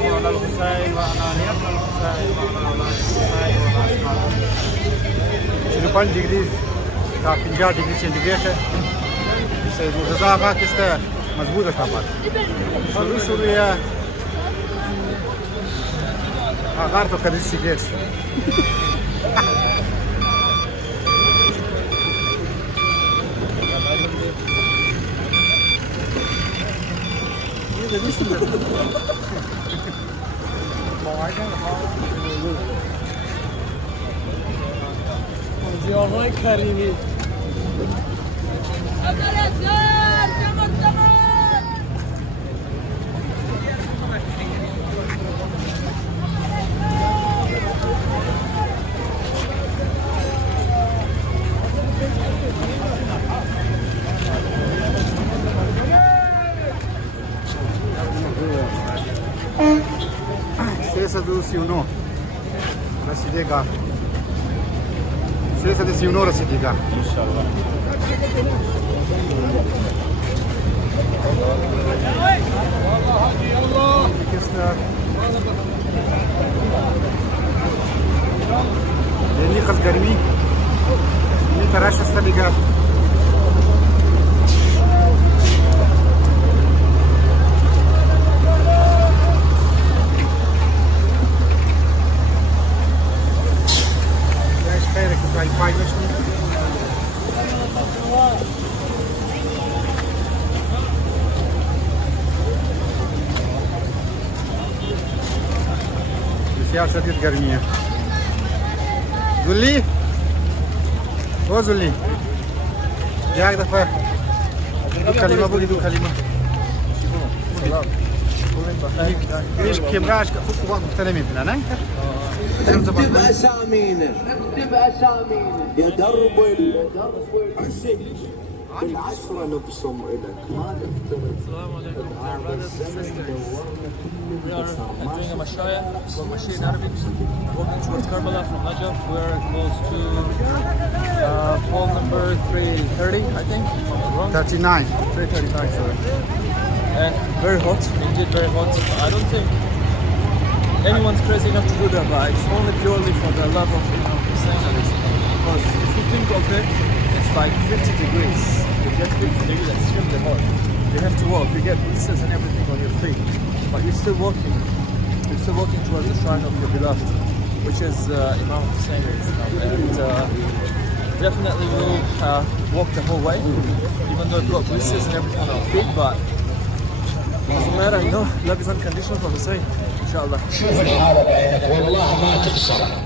السلام على الحسين وعلى ابن الحسين وعلى اولاد الحسين وعلى اصحاب الحسين. 45 डिग्री का 50 degree centigrade है। इससे रज़ा का किस्ता मजबूत है बात। शुरू या आकार तो कभी सिगरेट آقای کریمی uno رسیدگاه 331 رسیدگاه انشالله. یعنی خز گرمی می تراش رسیدگاه بسیار شدید گرمیه. زلی او زلی یک دفعه دو کلمه بگی. دو کلمه ليش كاميراش وقت گفته نمیتونه نه؟ اكتب اسامينا يا درب العشق بالعشرة نبصم إلك ما نفترض. السلام عليكم brothers and sisters. We are doing a mashaya for Mashia in Arabic, walking towards Karbala from Najaf. We are close to pole number 330, I think, if I'm not wrong. 39. 339, sorry. And very hot, indeed very hot. I don't think anyone's crazy enough to do that, but it's only purely for the love of Imam Hussein. Because if you think of it, it's like 50 degrees. You get 50 degrees, that's extremely hot. You have to walk, you get blisters and everything on your feet. But you're still walking. You're still walking towards the shrine of your beloved, which is Imam Hussein. And definitely we'll walk the whole way, even though we've got blisters and everything on our feet, but it doesn't matter, you know, love is unconditional for Hussein, inshallah. شوف الحالة بعينك والله ما تخسر.